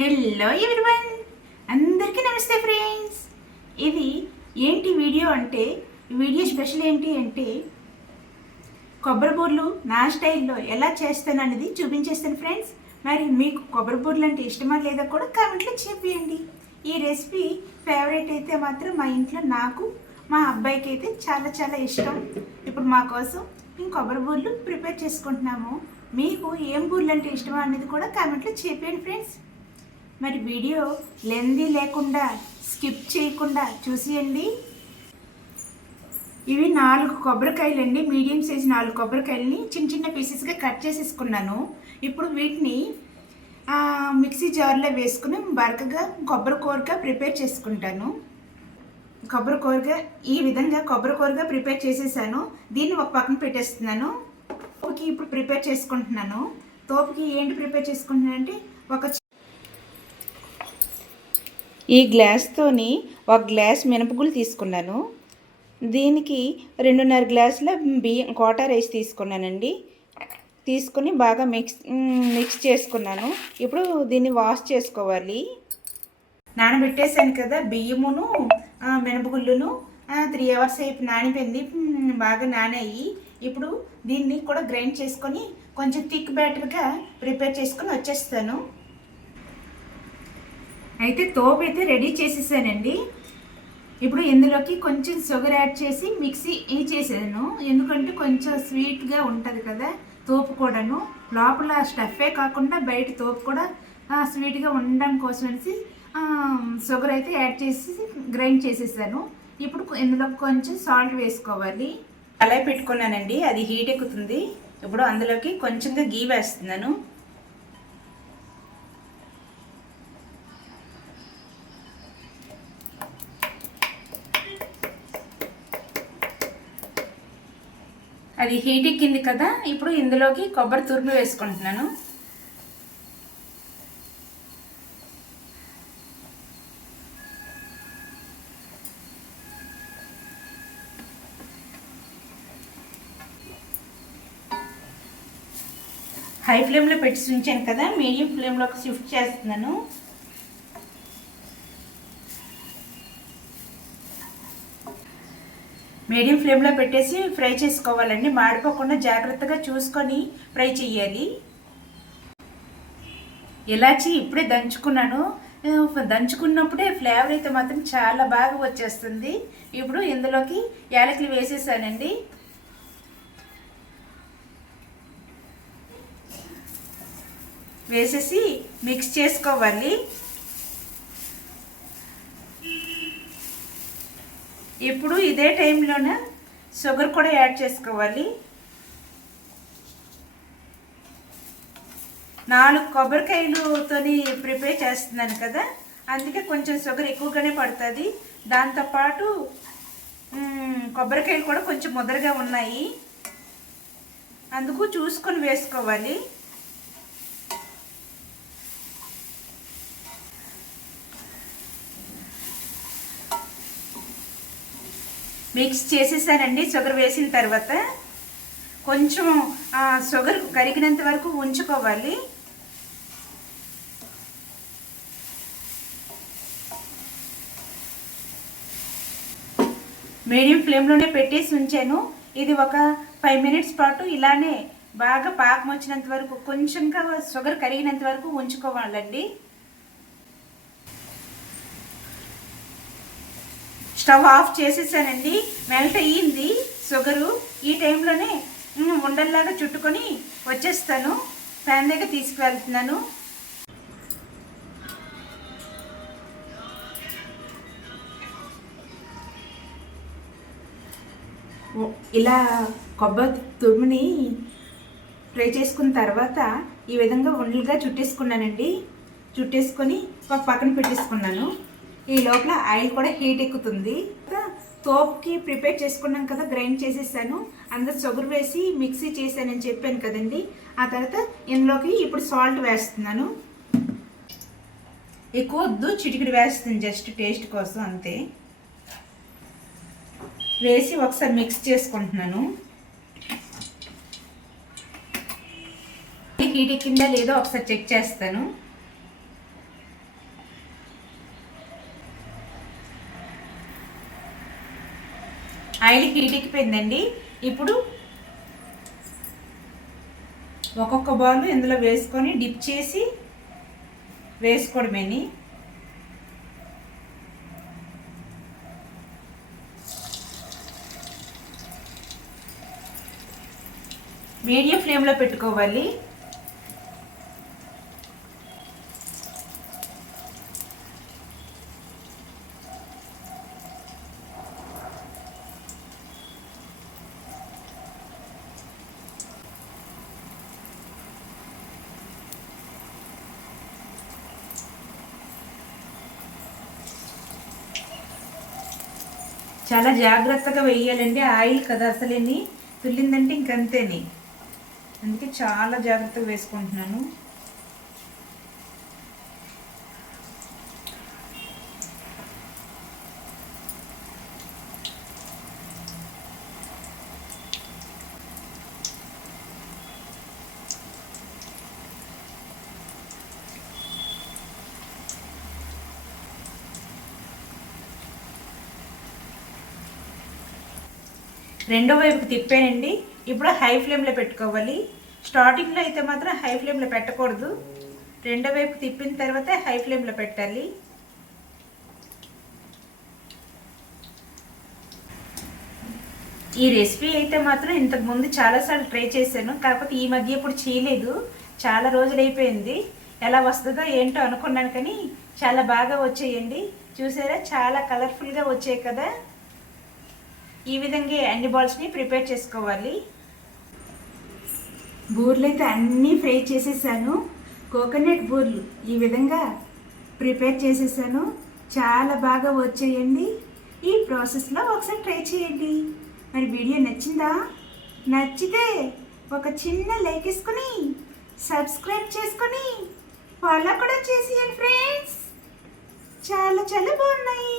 Hello everyone, అందరికీ నమస్తే friends. ఇది ఏంటి వీడియో అంటే, వీడియో స్పెషల్ ఏంటి అంటే కొబ్బరి బూర్లు నా స్టైల్లో ఎలా చేస్తాను అనేది చూపించేస్తాను ఫ్రెండ్స్. మరి మీకు కొబ్బరి బూర్లు అంటే ఇష్టమా లేదా కూడా కామెంట్లో చెప్పేయండి. ఈ రెసిపీ ఫేవరెట్ అయితే మాత్రం మా ఇంట్లో నాకు మా అబ్బాయికి అయితే చాలా చాలా ఇష్టం. ఇప్పుడు మా కోసం మేము కొబ్బరి బూర్లు ప్రిపేర్ చేసుకుంటున్నాము. మీకు ఏం బూర్లు అంటే ఇష్టమా అనేది కూడా కామెంట్లో చెప్పేయండి ఫ్రెండ్స్. మరి వీడియో లెందీ లేకుండా స్కిప్ చేయకుండా చూసేయండి. ఇవి 4 కొబ్బరికాయలు అండి, మీడియం సైజ్ 4 కొబ్బరికాయలని చిన్న చిన్న పీసెస్గా కట్ చేసేసుకున్నాను. ఇప్పుడు వీటిని మిక్సీ జార్లో వేసుకుని బరకగా కొబ్బరి కూరగా ప్రిపేర్ చేసుకుంటాను. కొబ్బరి కూరగా ఈ విధంగా కొబ్బరి కూరగా ప్రిపేర్ చేసేసాను. దీన్ని ఒక పక్కన పెట్టేస్తున్నాను. తోపుకి ఇప్పుడు ప్రిపేర్ చేసుకుంటున్నాను. తోపుకి ఏంటి ప్రిపేర్ చేసుకుంటున్నానంటే, ఈ గ్లాస్తోని 1 గ్లాస్ మినపగుళ్ళు తీసుకున్నాను. దీనికి 2.5 గ్లాసుల బియ్యం కోటా రైస్ తీసుకున్నానండి. తీసుకుని బాగా మిక్స్ చేసుకున్నాను. ఇప్పుడు దీన్ని వాష్ చేసుకోవాలి. నానబెట్టేసాను కదా బియ్యమును మినపగుళ్ళును. 3 అవర్స్ అయిపోయి నానిపోయింది, బాగా నానాయి. ఇప్పుడు దీన్ని కూడా గ్రైండ్ చేసుకొని కొంచెం థిక్ బ్యాటర్గా ప్రిపేర్ చేసుకొని వచ్చేస్తాను. అయితే తోపు అయితే రెడీ చేసేసానండి. ఇప్పుడు ఇందులోకి కొంచెం షుగర్ యాడ్ చేసి మిక్సీ చేసాను. ఎందుకంటే కొంచెం స్వీట్గా ఉంటుంది కదా తోపు కూడాను. లోపల స్టఫే కాకుండా బయట తోపు కూడా స్వీట్గా ఉండడం కోసం అనేసి షుగర్ అయితే యాడ్ చేసి గ్రైండ్ చేసేసాను. ఇప్పుడు ఇందులో కొంచెం సాల్ట్ వేసుకోవాలి. అలా పెట్టుకున్నానండి, అది హీట్ ఎక్కుతుంది. ఇప్పుడు అందులోకి కొంచెంగా గీ వేస్తున్నాను. అది హీట్ ఎక్కింది కదా, ఇప్పుడు ఇందులోకి కొబ్బరి తురుము వేసుకుంటున్నాను. హై ఫ్లేమ్లో పెట్టి ఉంచాను కదా, మీడియం ఫ్లేమ్లోకి షిఫ్ట్ చేస్తున్నాను. మీడియం ఫ్లేమ్లో పెట్టేసి ఫ్రై చేసుకోవాలండి. మాడిపోకుండా జాగ్రత్తగా చూసుకొని ఫ్రై చేయాలి. ఇలాచి ఇప్పుడే దంచుకున్నాను. దంచుకున్నప్పుడే ఫ్లేవర్ అయితే మాత్రం చాలా బాగా వచ్చేస్తుంది. ఇప్పుడు ఇందులోకి యాలకులు వేసేసానండి. వేసేసి మిక్స్ చేసుకోవాలి. ఇప్పుడు ఇదే టైంలోనే షుగర్ కూడా యాడ్ చేసుకోవాలి. 4 కొబ్బరికాయలతో ప్రిపేర్ చేస్తున్నాను కదా, అందుకే కొంచెం షుగర్ ఎక్కువగానే పడుతుంది. దాంతోపాటు కొబ్బరికాయలు కూడా కొంచెం ముదరగా ఉన్నాయి, అందుకు చూసుకొని వేసుకోవాలి. మిక్స్ చేసేసానండి. షుగర్ వేసిన తర్వాత కొంచెం షుగర్ కరిగినంత వరకు ఉంచుకోవాలి. మీడియం ఫ్లేమ్లోనే పెట్టేసి ఉంచాను. ఇది ఒక 5 మినిట్స్ పాటు ఇలానే బాగా పాకం వచ్చినంత వరకు, కొంచెంగా షుగర్ కరిగినంత వరకు ఉంచుకోవాలండి. స్టవ్ ఆఫ్ చేసేసానండి. మెల్ట్ అయ్యింది షుగరు. ఈ టైంలోనే ఉండల్లాగా చుట్టుకొని వచ్చేస్తాను. ప్యాన్ దగ్గర తీసుకువెళ్తున్నాను. ఇలా కొబ్బరి తురుముని ఫ్రై చేసుకున్న తర్వాత ఈ విధంగా ఉండలుగా చుట్టేసుకున్నానండి. చుట్టేసుకొని ఒక పక్కన పెట్టేసుకున్నాను. ఈ లోపల ఆయిల్ కూడా హీట్ ఎక్కుతుంది. తోపుకి ప్రిపేర్ చేసుకున్నాం కదా, గ్రైండ్ చేసేసాను. అందులో షుగర్ వేసి మిక్సీ చేశానని చెప్పాను కదండి. ఆ తర్వాత ఇందులోకి ఇప్పుడు సాల్ట్ వేస్తున్నాను. ఎక్కువ వద్దు, చిటికెడు వేస్తుంది, జస్ట్ టేస్ట్ కోసం అంతే. వేసి ఒకసారి మిక్స్ చేసుకుంటున్నాను. హీట్ ఎక్కిందా లేదో ఒకసారి చెక్ చేస్తాను. ఆయిల్ హీట్ ఎక్కిపోయిందండి. ఇప్పుడు ఒక్కొక్క బాల్ ఇందులో వేసుకొని డిప్ చేసి వేసుకోవడమేని. మీడియం ఫ్లేమ్లో పెట్టుకోవాలి. చాలా జాగ్రత్తగా వేయాలండి. ఆయిల్ కదా అసలేని తుల్లిందంటే ఇంకంతేని. అందుకే చాలా జాగ్రత్తగా వేసుకుంటున్నాను. రెండో వైపుకి తిప్పానండి. ఇప్పుడు హై ఫ్లేమ్లో పెట్టుకోవాలి. స్టార్టింగ్లో అయితే మాత్రం హై ఫ్లేమ్లో పెట్టకూడదు. రెండో వైపు తిప్పిన తర్వాత హై ఫ్లేమ్లో పెట్టాలి. ఈ రెసిపీ అయితే మాత్రం ఇంతకుముందు చాలాసార్లు ట్రై చేశాను. కాకపోతే ఈ మధ్య ఇప్పుడు చేయలేదు. చాలా రోజులు అయిపోయింది. ఎలా వస్తుందో ఏంటో అనుకున్నాను, కానీ చాలా బాగా వచ్చేయండి. చూసారా, చాలా కలర్ఫుల్గా వచ్చాయి కదా. ఈ విధంగా అన్ని బాల్స్ని ప్రిపేర్ చేసుకోవాలి. బూర్లు అయితే అన్నీ ఫ్రై చేసేసాను. కోకోనట్ బూర్లు ఈ విధంగా ప్రిపేర్ చేసేసాను. చాలా బాగా వచ్చేయండి. ఈ ప్రాసెస్లో ఒకసారి ట్రై చేయండి. మరి వీడియో నచ్చిందా? నచ్చితే ఒక చిన్న లైక్ ఇసుకొని సబ్స్క్రైబ్ చేసుకొని ఫాలో కూడా చేసేయండి ఫ్రెండ్స్. చాలా చాలా బాగున్నాయి.